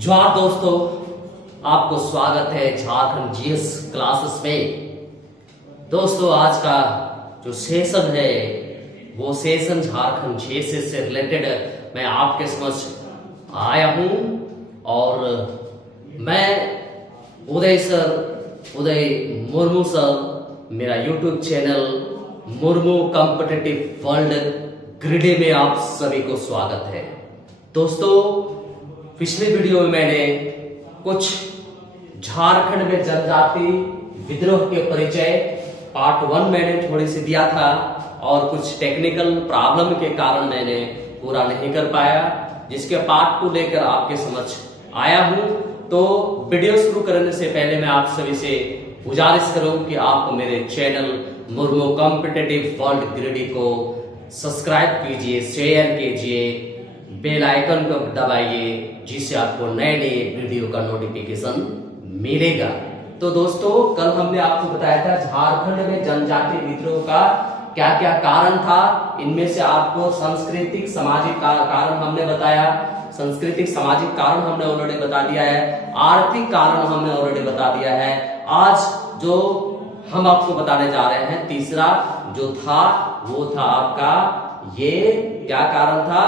जोहार दोस्तों, आपको स्वागत है झारखंड जीएस क्लासेस में। दोस्तों, आज का जो सेशन है वो सेशन झारखंड जीएस से रिलेटेड मैं आपके समक्ष आया हूं और मैं उदय मुर्मू सर, मेरा YouTube channel Murmu competitive world greedy में आप सभी को स्वागत है। दोस्तों, पिछले वीडियो में मैंने कुछ झारखंड में जनजाति विद्रोह के परिचय पार्ट 1 मैंने थोड़ी सी दिया था और कुछ टेक्निकल प्रॉब्लम के कारण मैंने पूरा नहीं कर पाया, जिसके पार्ट 2 लेकर आपके समक्ष आया हूं। तो वीडियो शुरू करने से पहले मैं आप सभी से गुजारिश करूं कि आप मेरे channel Murmu competitive world greedy को सब्सक्राइब कीजिए, शेयर कीजिए, बेल आइकन को दबाइए, जिससे आपको नए नए वीडियो का नोटिफिकेशन मिलेगा। तो दोस्तों, कल हमने आपको बताया था झारखंड में जनजाति विद्रोह का क्या क्या कारण था। इनमें से आपको सांस्कृतिक सामाजिक कारण हमने बताया, सांस्कृतिक सामाजिक कारण हमने ऑलरेडी बता दिया है, आर्थिक कारण हमने ऑलरेडी बता दिया है। आज जो हम आपको बताने जा रहे हैं तीसरा जो था वो था आपका, ये क्या कारण था,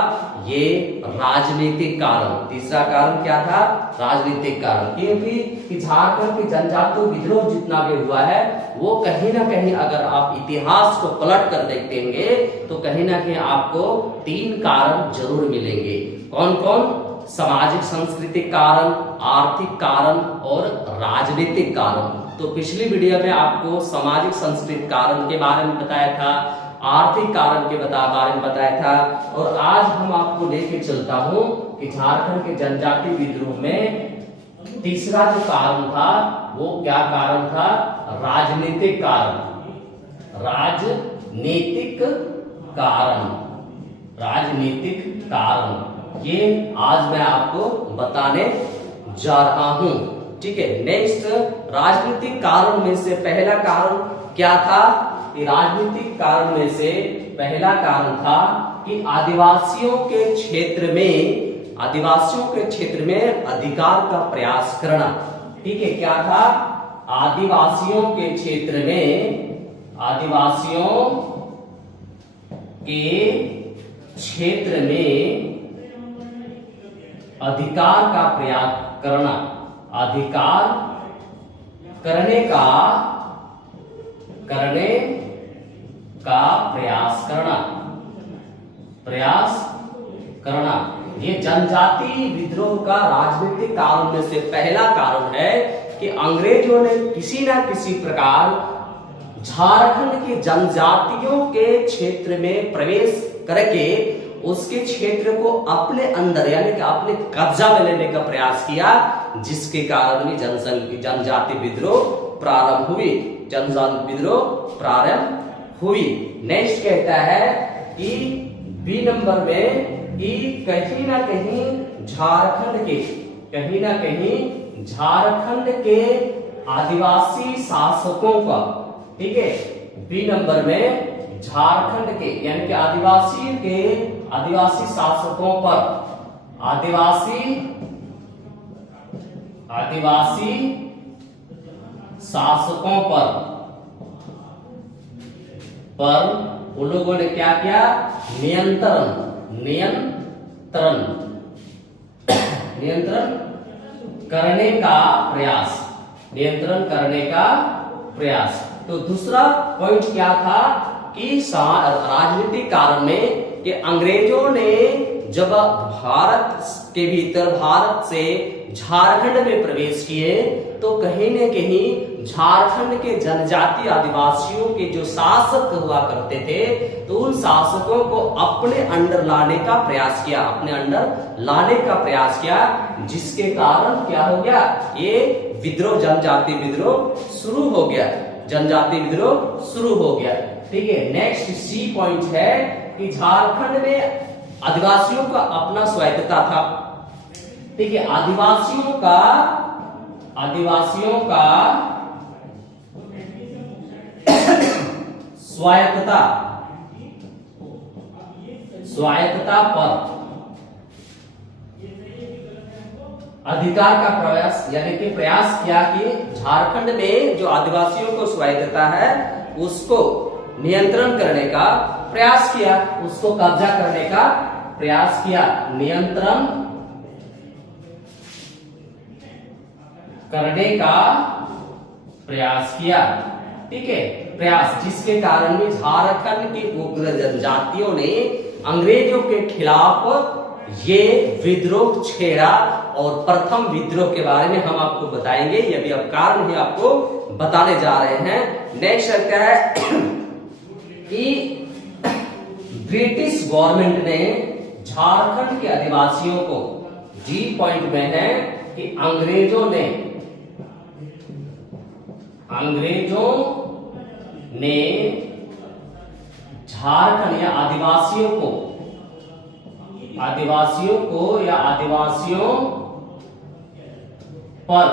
ये राजनीतिक कारण। तीसरा कारण क्या था? राजनीतिक कारण। क्योंकि झारखंड की जनजाति विद्रोह जितना भी हुआ है वो कहीं ना कहीं अगर आप इतिहास को पलट कर देखेंगे तो कहीं ना कहीं आपको 3 कारण जरूर मिलेंगे। कौन कौन? सामाजिक सांस्कृतिक कारण, आर्थिक कारण और राजनीतिक कारण। तो पिछली वीडियो में आपको सामाजिक सांस्कृतिक कारण के बारे में बताया था, आर्थिक कारण के बारे में बताया था, और आज हम आपको लेके चलता हूं कि झारखंड के जनजाति विद्रोह में तीसरा जो कारण था वो क्या कारण था? राजनीतिक कारण। राजनीतिक कारण, राजनीतिक कारण, ये आज मैं आपको बताने जा रहा हूं। ठीक है। नेक्स्ट, राजनीतिक कारण में से पहला कारण क्या था? कि राजनीतिक कारण में से पहला कारण था कि आदिवासियों के क्षेत्र में अधिकार का प्रयास करना। ठीक है। क्या था? आदिवासियों के क्षेत्र में अधिकार का प्रयास करना, अधिकार करने का प्रयास करना। ये जनजाति विद्रोह का राजनीतिक कारण में से पहला कारण है कि अंग्रेजों ने किसी ना किसी प्रकार झारखंड की जनजातियों के क्षेत्र में प्रवेश करके उसके क्षेत्र को अपने अंदर यानी कि अपने कब्जा में लेने का प्रयास किया, जिसके कारण भी जनजाति विद्रोह प्रारंभ हुई। नेक्स्ट कहता है कि बी नंबर में कि कहीं ना कहीं झारखंड के आदिवासी शासकों का, ठीक है, बी नंबर में झारखंड के यानी कि आदिवासी शासकों पर, आदिवासी शासकों पर उन लोगों ने क्या किया? नियंत्रण करने का प्रयास। तो दूसरा पॉइंट क्या था कि राजनीतिक कारण में कि अंग्रेजों ने जब भारत के भीतर भारत से झारखंड में प्रवेश किए तो कहीं न कहीं झारखंड के जनजाति आदिवासियों के जो शासक हुआ करते थे तो उन शासकों को अपने अंडर लाने का प्रयास किया, जिसके कारण क्या हो गया? ये विद्रोह, जनजाति विद्रोह शुरू हो गया। ठीक है। नेक्स्ट सी पॉइंट है कि झारखंड में आदिवासियों का अपना स्वायत्तता था। ठीक है। आदिवासियों का स्वायत्तता पर अधिकार का प्रयास यानी कि प्रयास किया कि झारखंड में जो आदिवासियों को स्वायत्तता है उसको नियंत्रण करने का प्रयास किया, उसको कब्जा करने का प्रयास किया, नियंत्रण करने का प्रयास किया। ठीक है, प्रयास जिसके कारण में झारखंड के उग्र जनजातियों ने अंग्रेजों के खिलाफ ये विद्रोह छेड़ा और प्रथम विद्रोह के बारे में हम आपको बताएंगे। ये भी अब कारण ही आपको बताने जा रहे हैं। नेक्स्ट क्या है कि ब्रिटिश गवर्नमेंट ने झारखंड के आदिवासियों को, जी पॉइंट में है कि अंग्रेजों ने झारखंड या आदिवासियों पर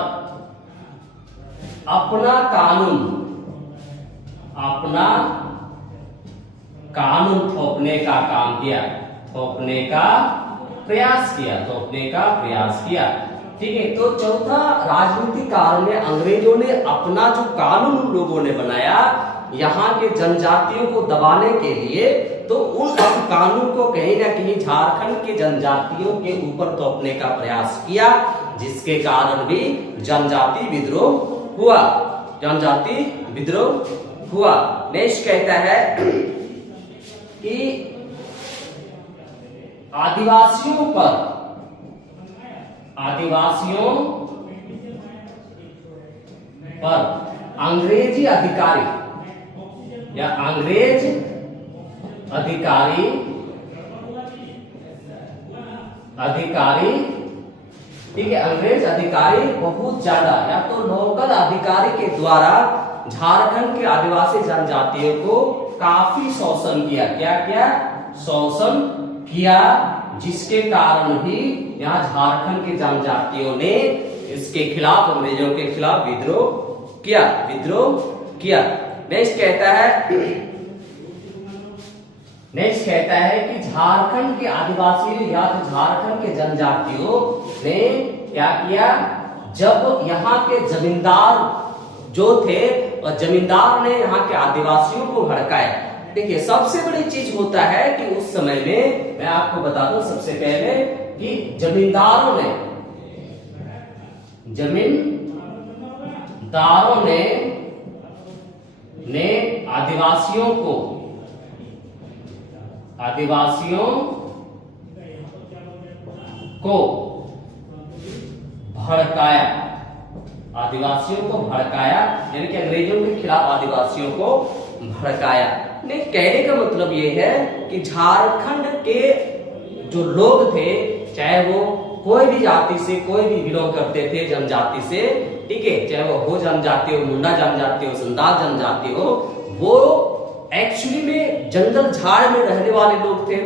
अपना कानून थोपने का काम किया, थोपने का प्रयास किया। ठीक है, तो चौथा राजनीतिक कारण में अंग्रेजों ने अपना जो कानून उन लोगों ने बनाया यहाँ के जनजातियों को दबाने के लिए, तो उन कानून को कहीं ना कहीं झारखंड के जनजातियों के ऊपर थोपने का प्रयास किया, जिसके कारण भी जनजाति विद्रोह हुआ। नेक्स्ट कहता है कि आदिवासियों पर अंग्रेजी अधिकारी या अंग्रेज अधिकारी ठीक है, अंग्रेज अधिकारी बहुत ज्यादा या तो लोकल अधिकारी के द्वारा झारखंड के आदिवासी जनजातियों को काफी शोषण किया। क्या शोषण किया, जिसके कारण ही यहाँ झारखंड के जनजातियों ने इसके खिलाफ, अंग्रेजों के खिलाफ विद्रोह किया। नेक्स्ट कहता है कि झारखंड के आदिवासी या तो झारखंड के जनजातियों ने क्या किया, जब यहाँ के जमींदार जो थे और जमींदार ने यहाँ के आदिवासियों को भड़काया। देखिए, सबसे बड़ी चीज होता है कि उस समय में मैं आपको बता दूं सबसे पहले कि जमींदारों ने आदिवासियों को भड़काया, यानी कि अंग्रेजों के खिलाफ आदिवासियों को भड़काया। कहने का मतलब ये है कि झारखंड के जो लोग थे, चाहे वो कोई भी जाति से, कोई भी बिलोंग करते थे जनजाति से, ठीक है, चाहे वो हो जनजाति हो, मुंडा जनजाति हो, संताल जनजाति हो, वो एक्चुअली में जंगल झाड़ में रहने वाले लोग थे।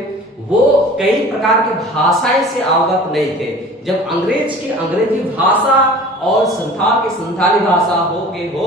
वो कई प्रकार के भाषाएं से अवगत नहीं थे। जब अंग्रेज की अंग्रेजी भाषा और संथाल की संथाली भाषा हो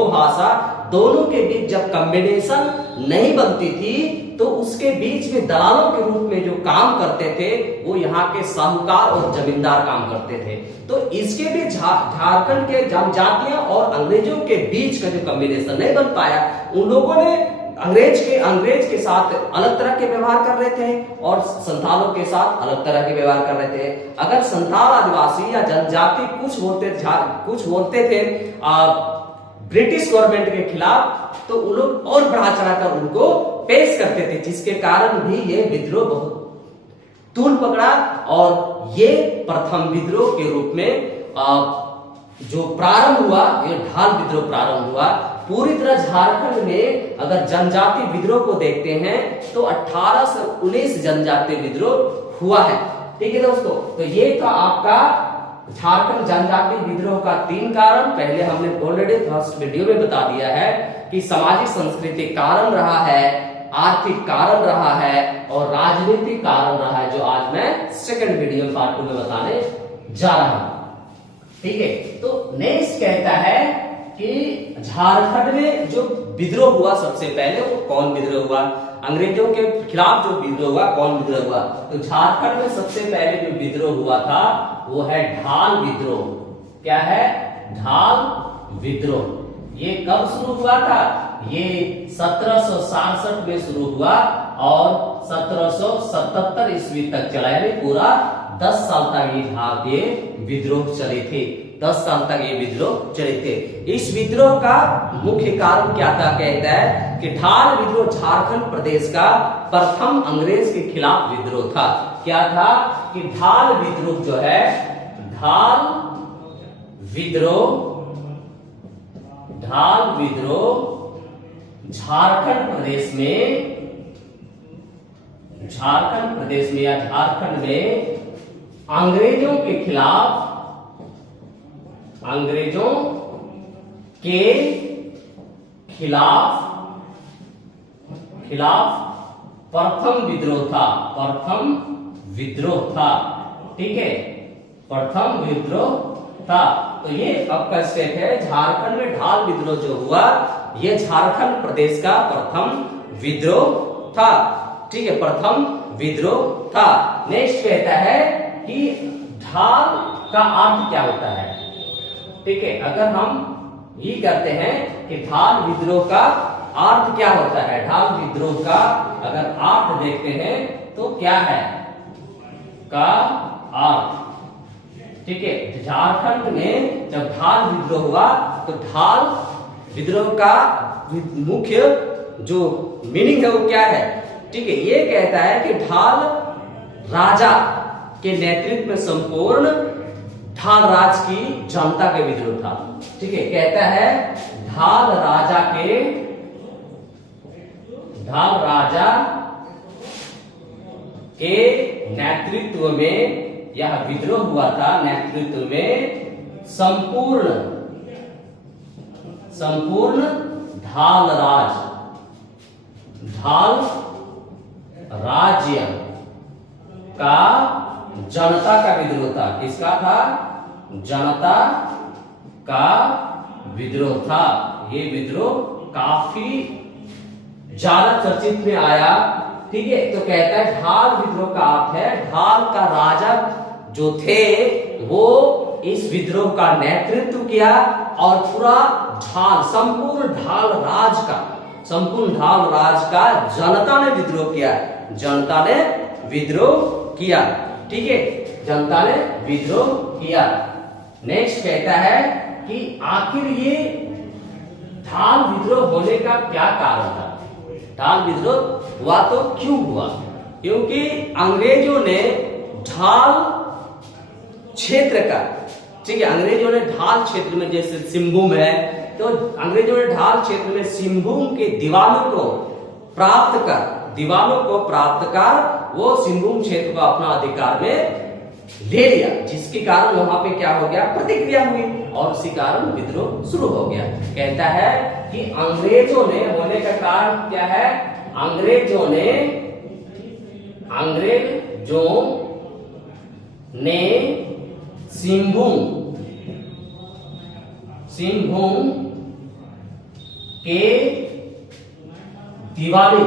भाषा दोनों के बीच जब कॉम्बिनेशन नहीं बनती थी, तो उसके बीच में दलालों के रूप में जो काम करते थे वो यहाँ के साहूकार और जमींदार काम करते थे। तो इसके भी झारखंड के जनजातियों और अंग्रेजों के बीच का जो कॉम्बिनेशन नहीं बन पाया, उन लोगों ने अंग्रेज के साथ अलग तरह के व्यवहार कर रहे थे और संथालों के साथ अलग तरह के व्यवहार कर रहे थे। अगर संथाल आदिवासी या जनजाति कुछ बोलते थे ब्रिटिश गवर्नमेंट के खिलाफ, तो उन लोग और बढ़ा चढ़ाकर उनको पेश करते थे, जिसके कारण भी ये विद्रोह बहुत तूल पकड़ा और ये प्रथम विद्रोह के रूप में जो प्रारंभ हुआ, ये ढाल विद्रोह प्रारंभ हुआ। पूरी तरह झारखंड में अगर जनजाति विद्रोह को देखते हैं तो 1819 जनजाति विद्रोह हुआ है। ठीक है दोस्तों, तो ये था आपका झारखंड जनजाति विद्रोह का 3 कारण। पहले हमने ऑलरेडी फर्स्ट वीडियो में बता दिया है कि सामाजिक सांस्कृतिक कारण रहा है, आर्थिक कारण रहा है और राजनीतिक कारण रहा है, जो आज मैं सेकंड वीडियो पार्ट 2 में बताने जा रहा हूं। ठीक है, तो नेक्स्ट कहता है कि झारखंड में जो विद्रोह हुआ सबसे पहले, वो कौन विद्रोह हुआ, अंग्रेजों के खिलाफ जो विद्रोह हुआ, कौन विद्रोह हुआ। तो झारखंड में सबसे पहले जो विद्रोह हुआ था वो है ढाल विद्रोह। क्या है? ढाल विद्रोह। ये कब शुरू हुआ था? ये 1767 में शुरू हुआ और 1777 ईस्वी तक चला, यानी पूरा 10 साल तक ये विद्रोह चले थे। 10 साल तक ये विद्रोह चले थे। इस विद्रोह का मुख्य कारण क्या था? कहता है कि ढाल विद्रोह झारखंड प्रदेश का प्रथम अंग्रेज के खिलाफ विद्रोह था। क्या था? कि ढाल विद्रोह जो है, ढाल विद्रोह झारखंड प्रदेश में या झारखंड में अंग्रेजों के खिलाफ प्रथम विद्रोह था। ठीक है, प्रथम विद्रोह था। तो ये आपका स्टेट है, झारखंड में ढाल विद्रोह जो हुआ, ये झारखंड प्रदेश का प्रथम विद्रोह था। ठीक है, प्रथम विद्रोह था। नेक्स्ट कहता है कि ढाल का अर्थ क्या होता है? ठीक है, अगर हम ये करते हैं कि ढाल विद्रोह का अर्थ क्या होता है, ढाल विद्रोह का अगर अर्थ देखते हैं तो क्या है का अर्थ? ठीक है, झारखंड में जब ढाल विद्रोह हुआ तो ढाल विद्रोह का मुख्य जो मीनिंग है वो क्या है? ठीक है, ये कहता है कि ढाल राजा के नेतृत्व में संपूर्ण ढाल राज की जनता के विद्रोह था। ठीक है, कहता है ढाल राजा के नेतृत्व में यह विद्रोह हुआ था। नेतृत्व में संपूर्ण ढाल राज्य का जनता का विद्रोह था। किसका था? जनता का विद्रोह था। ये विद्रोह काफी ज्यादा चर्चित में आया। ठीक है, तो कहता है ढाल विद्रोह का अर्थ है ढाल का राजा जो थे वो इस विद्रोह का नेतृत्व किया और पूरा संपूर्ण ढाल राज का जनता ने विद्रोह किया। ठीक है, जनता ने विद्रोह किया। नेक्स्ट कहता है कि आखिर ये ढाल विद्रोह होने का क्या कारण था? ढाल विद्रोह हुआ तो क्यों हुआ? क्योंकि अंग्रेजों ने ढाल क्षेत्र का, ठीक है, अंग्रेजों ने ढाल क्षेत्र में, जैसे सिंहभूम है, तो अंग्रेजों ने ढाल क्षेत्र में सिंहभूम के दीवानों को प्राप्त कर वो सिंहभूम क्षेत्र को अपना अधिकार में ले लिया, जिसके कारण वहां पे क्या हो गया? प्रतिक्रिया हुई और उसी कारण विद्रोह शुरू हो गया। कहता है कि अंग्रेजों ने होने का कारण क्या है? अंग्रेजों ने सिंहभूम के दिवाली,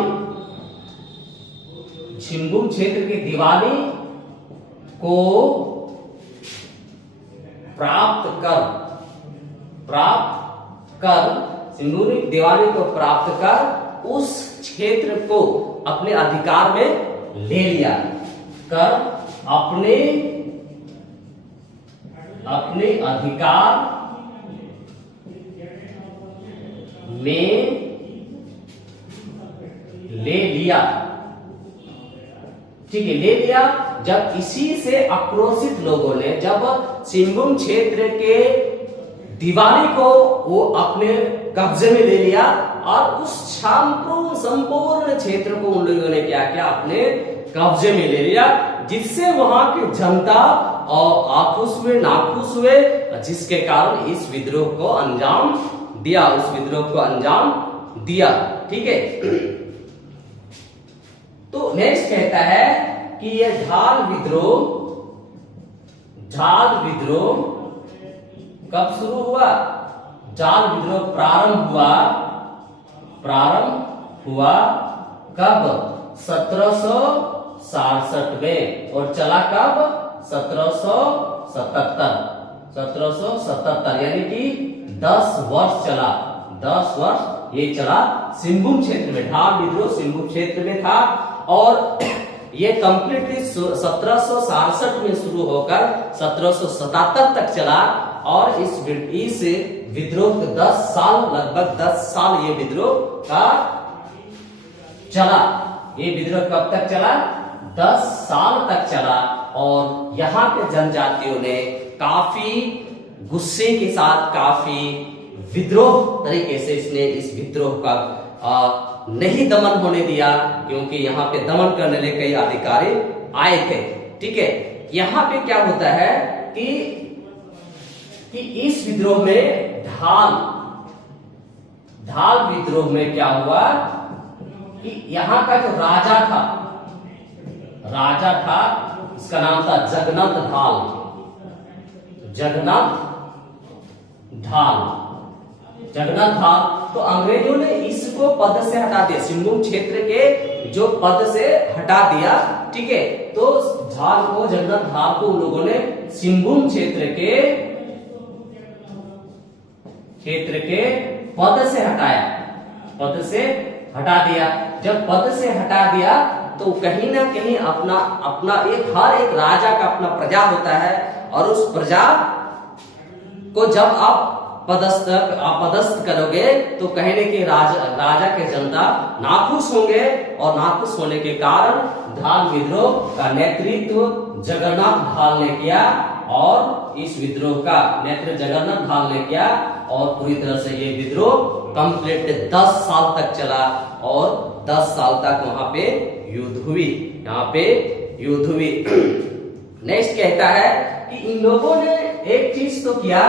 सिंहभूम क्षेत्र के दिवाली को प्राप्त कर सिंहभूम दिवाली को प्राप्त कर उस क्षेत्र को अपने अधिकार में ले लिया, कर अपने अधिकार में ले लिया। ठीक है, ले लिया। जब इसी से आक्रोशित लोगों ने जब सिंहभूम क्षेत्र के दिवाली को वो अपने कब्जे में ले लिया और उस संपूर्ण क्षेत्र को उन लोगों ने क्या किया? अपने कब्जे में ले लिया, जिससे वहां की जनता और नाखुश हुए, जिसके कारण इस विद्रोह को अंजाम दिया। ठीक है, तो नेक्स्ट कहता है कि यह ढाल विद्रोह कब शुरू हुआ? ढाल विद्रोह प्रारंभ हुआ कब? 1767 में, और चला कब? 1777 यानी कि 10 वर्ष चला, 10 वर्ष ये चला सिंहभूम क्षेत्र में। ढाल विद्रोह सिंहभूम क्षेत्र में था और ये कंप्लीटली 1767 में शुरू होकर 1777 तक चला और इस विद्रोह 10 साल, लगभग 10 साल ये विद्रोह का चला। ये विद्रोह कब तक चला? 10 साल तक चला और यहाँ के जनजातियों ने काफी गुस्से के साथ, काफी विद्रोह तरीके से इसने इस विद्रोह का नहीं दमन होने दिया, क्योंकि यहाँ पे दमन करने लिए कई अधिकारी आए थे। ठीक है, यहाँ पे क्या होता है कि इस विद्रोह में ढाल विद्रोह में क्या हुआ कि यहाँ का जो राजा था, इसका नाम था जगन्नाथ ढाल। तो अंग्रेजों ने इसको पद से हटा दिया, सिंहभूम क्षेत्र के जो पद से हटा दिया। ठीक है, तो जगन्नाथ ढाल को उन लोगों ने सिंहभूम क्षेत्र के पद से हटाया, पद से हटा दिया। जब पद से हटा दिया तो कहीं ना कहीं अपना हर एक राजा का अपना प्रजा होता है और उस प्रजा को जब आप अपदस्थ करोगे तो कहीं ना कहीं राजा के जनता नाखुश होंगे और नाखुश होने के कारण ढाल विद्रोह का नेतृत्व जगन्नाथ ढाल ने किया और इस विद्रोह का नेतृत्व जगन्नाथ ढाल ने किया और पूरी तरह से ये विद्रोह कंप्लीट 10 साल तक चला और 10 साल तक वहां पे युद्ध हुई, यहाँ पे युद्ध हुई। नेक्स्ट कहता है कि इन लोगों ने एक चीज तो किया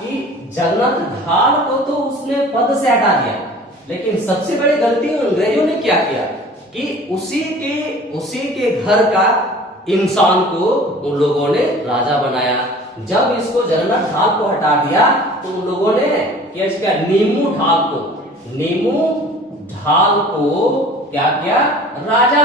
कि जगन्नाथ ढाल को तो उसने पद से हटा दिया, लेकिन सबसे बड़ी गलती अंग्रेजों ने क्या किया कि उसी के घर का इंसान को उन लोगों ने राजा बनाया। जब इसको जगन्नाथ ढाल को हटा दिया तो उन लोगों ने क्या किया, नीमू ढाल को क्या किया, राजा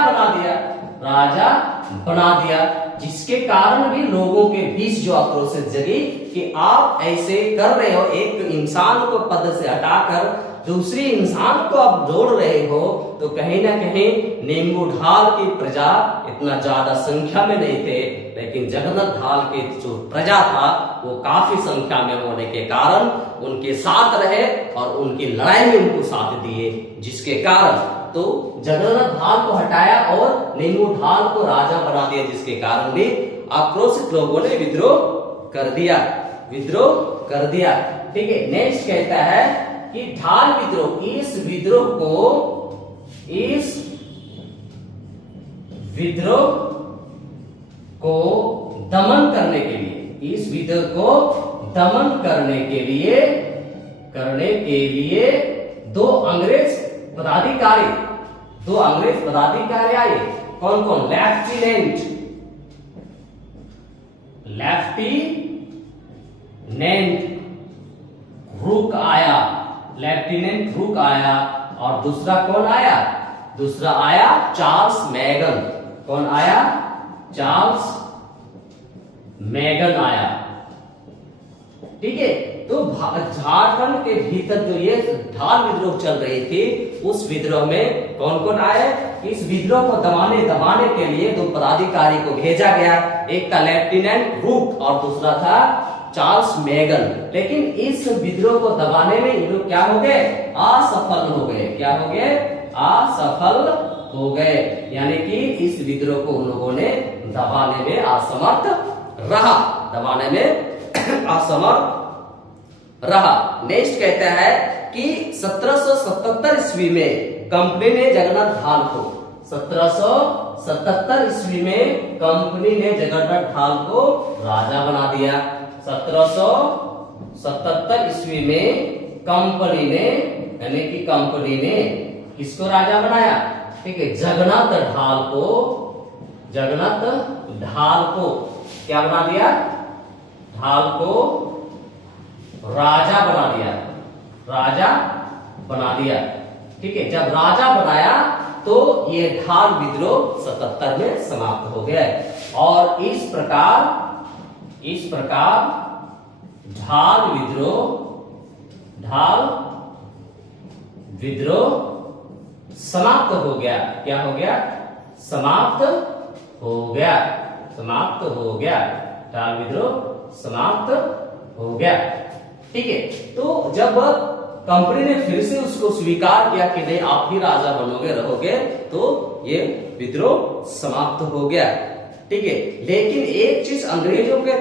बना दिया, जिसके कारण भी लोगों के बीच जो आक्रोश जगी कि आप ऐसे कर रहे हो, एक इंसान को पद से हटाकर दूसरी इंसान को आप जोड़ रहे हो, तो कहीं ना कहीं नींबू ढाल की प्रजा इतना ज्यादा संख्या में नहीं थे, लेकिन जगन्नाथ ढाल के जो प्रजा था वो काफी संख्या में होने के कारण उनके साथ रहे और उनकी लड़ाई में उनको साथ दिए, जिसके कारण तो जगन्नाथ ढाल को हटाया और नींबू ढाल को राजा बना दिया, जिसके कारण भी आक्रोशित लोगों ने विद्रोह कर दिया। ठीक है, नेक्स्ट कहता है कि ढाल विद्रोह, इस विद्रोह को दमन करने के लिए, इस विद्रोह को दमन करने के लिए दो अंग्रेज पदाधिकारी आए। कौन कौन? लेफ्टिनेंट रूक आया और दूसरा कौन आया? दूसरा आया चार्ल्स मैगन। कौन आया? चार्ल्स मैगन आया। ठीक है, तो झारखंड के भीतर जो ये ढाल विद्रोह चल रही थी, उस विद्रोह में कौन कौन आए? इस विद्रोह को दबाने के लिए दो पदाधिकारी को भेजा गया, एक था लेफ्टिनेंट रूक और दूसरा था चार्ल्स मैगन। लेकिन इस विद्रोह को दबाने में ये लोग क्या हो गए? असफल हो गए। क्या हो गए? असफल हो गए, यानी कि इस विद्रोह को उन लोगों ने दबाने में असमर्थ रहा। नेक्स्ट कहता है कि 1777 ईस्वी में कंपनी ने जगन्नाथ ढाल को 1777 ईस्वी में कंपनी ने जगन्नाथ ढाल को राजा बना दिया। 1777 ईस्वी में कंपनी ने, यानी कि कंपनी ने किसको राजा बनाया? ठीक है, जगन्नाथ ढाल को क्या बना दिया? ढाल को राजा बना दिया। ठीक है, जब राजा बनाया तो ये ढाल विद्रोह 77 में समाप्त हो गया और इस प्रकार इस प्रकार ढाल विद्रोह समाप्त हो गया। क्या हो गया? समाप्त हो गया। ढाल विद्रोह समाप्त हो गया। ठीक है, तो जब कंपनी ने फिर से उसको स्वीकार किया कि नहीं आप ही राजा बनोगे रहोगे, तो ये विद्रोह समाप्त हो गया। ठीक है, लेकिन एक चीज अंग्रेजों के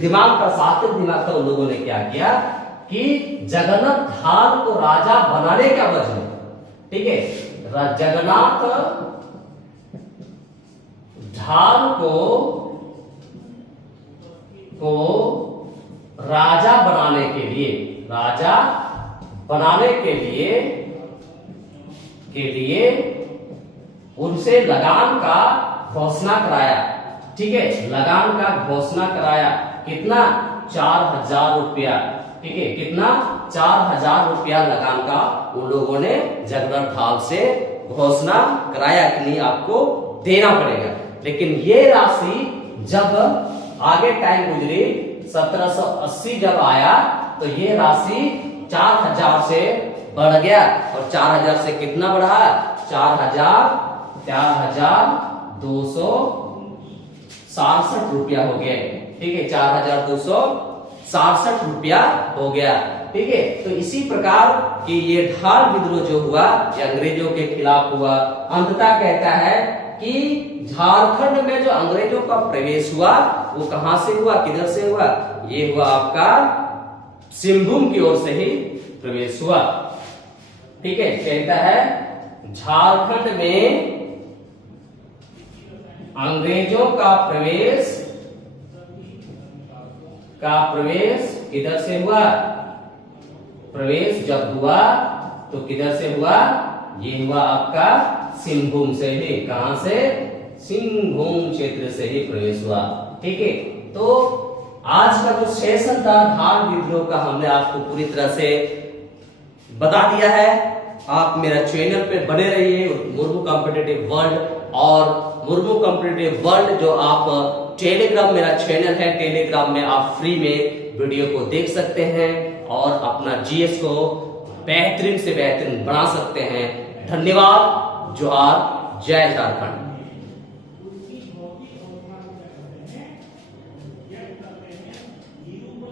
दिमाग का, सात्विक दिमाग था, उन लोगों ने क्या किया कि जगन्नाथ ढाल को राजा बनाने का वजह, ठीक है, जगन्नाथ ढाल को राजा बनाने के लिए उनसे लगान का घोषणा कराया। ठीक है, लगान का घोषणा कराया। कितना? 4,000 रुपया। ठीक है, कितना? 4,000 रुपया लगान का उन लोगों ने जगन्नाथ ढाल से घोषणा कराया कि नहीं आपको देना पड़ेगा। लेकिन ये राशि जब आगे टाइम गुजरी, 1780 जब आया, तो ये राशि 4,000 से बढ़ गया। और 4,000 से कितना बढ़ा? 4,267 रुपया हो गया। ठीक है, 4,267 रुपया हो गया। ठीक है, तो इसी प्रकार कि ये ढाल विद्रोह जो हुआ, ये अंग्रेजों के खिलाफ हुआ। अंततः कहता है कि झारखंड में जो अंग्रेजों का प्रवेश हुआ वो कहां से हुआ, किधर से हुआ? ये हुआ आपका सिंहभूम की ओर से ही प्रवेश हुआ। ठीक है, कहता है झारखंड में अंग्रेजों का प्रवेश किधर से हुआ? प्रवेश जब हुआ तो किधर से हुआ? ये हुआ आपका सिंहभूम से ही। कहां से? सिंहभूम क्षेत्र से ही प्रवेश हुआ। ठीक है, तो आज का जो सेशन था ढाल विद्रोह का, हमने आपको पूरी तरह से बता दिया है। आप मेरा चैनल पे बने रहिए, मुर्मू कॉम्पिटिटिव वर्ल्ड। और मुर्मू कॉम्पिटिटिव वर्ल्ड जो आप टेलीग्राम, मेरा चैनल है, टेलीग्राम में आप फ्री में वीडियो को देख सकते हैं और अपना जीएस को बेहतरीन से बेहतरीन बना सकते हैं। धन्यवाद। जोहार। जय झारखंड।